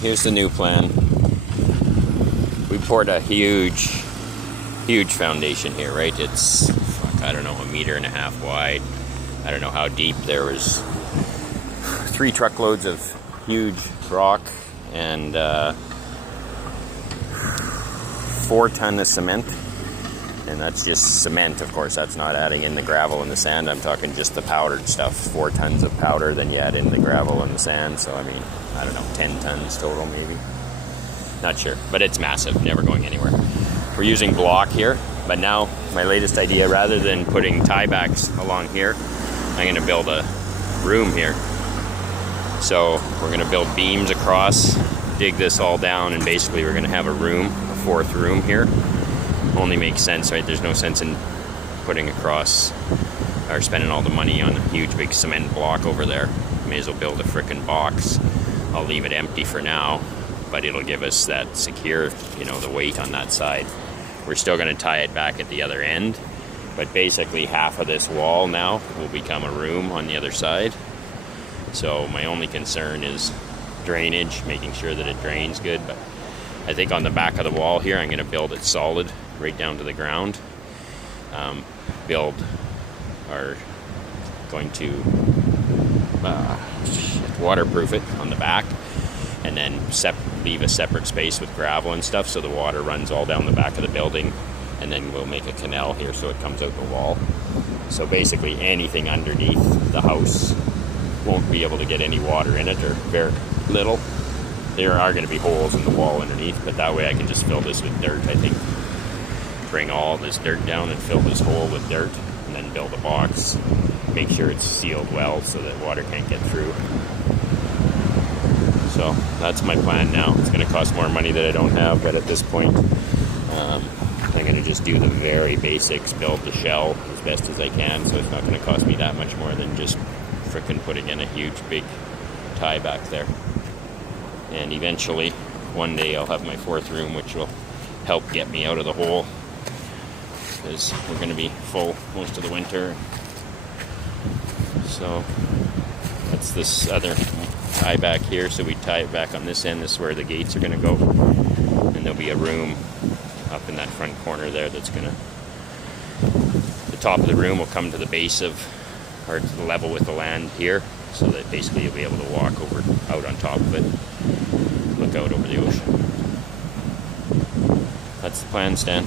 Here's the new plan. We poured a huge foundation here, right? It's, I don't know, 1.5 meters wide. I don't know how deep. There was 3 truckloads of huge rock and 4 tons of cement. And that's just cement, of course. That's not adding in the gravel and the sand. I'm talking just the powdered stuff. 4 tons of powder, then you add in the gravel and the sand. So, I mean, I don't know, 10 tons total maybe. Not sure, but it's massive, never going anywhere. We're using block here, but now my latest idea, rather than putting tiebacks along here, I'm gonna build a room here. So we're gonna build beams across, dig this all down, and basically we're gonna have a room, a 4th room here. Only makes sense, right? There's no sense in putting across or spending all the money on a huge big cement block over there. May as well build a frickin' box. I'll leave it empty for now, but it'll give us that secure, the weight on that side. We're still gonna tie it back at the other end, but basically half of this wall now will become a room on the other side. So my only concern is drainage, making sure that it drains good, but I think on the back of the wall here, I'm gonna build it solid right down to the ground. Going to waterproof it on the back, and then leave a separate space with gravel and stuff so the water runs all down the back of the building, and then we'll make a canal here so it comes out the wall. So basically anything underneath the house won't be able to get any water in it, or very little. There are going to be holes in the wall underneath, but that way I can just fill this with dirt, I think. Bring all this dirt down and fill this hole with dirt, and then build a box. Make sure it's sealed well so that water can't get through. So that's my plan now. It's going to cost more money that I don't have, but at this point, I'm going to just do the very basics, build the shell as best as I can, so it's not going to cost me that much more than just frickin' putting in a huge big tie back there. And eventually, one day I'll have my 4th room, which will help get me out of the hole, because we're going to be full most of the winter. So that's this other tie back here. So we tie it back on this end. This is where the gates are going to go, and there'll be a room up in that front corner there that's going to, the top of the room will come to the base of, or to the level with the land here, so that basically you'll be able to walk out on top of it, look out over the ocean. That's the plan, Stan.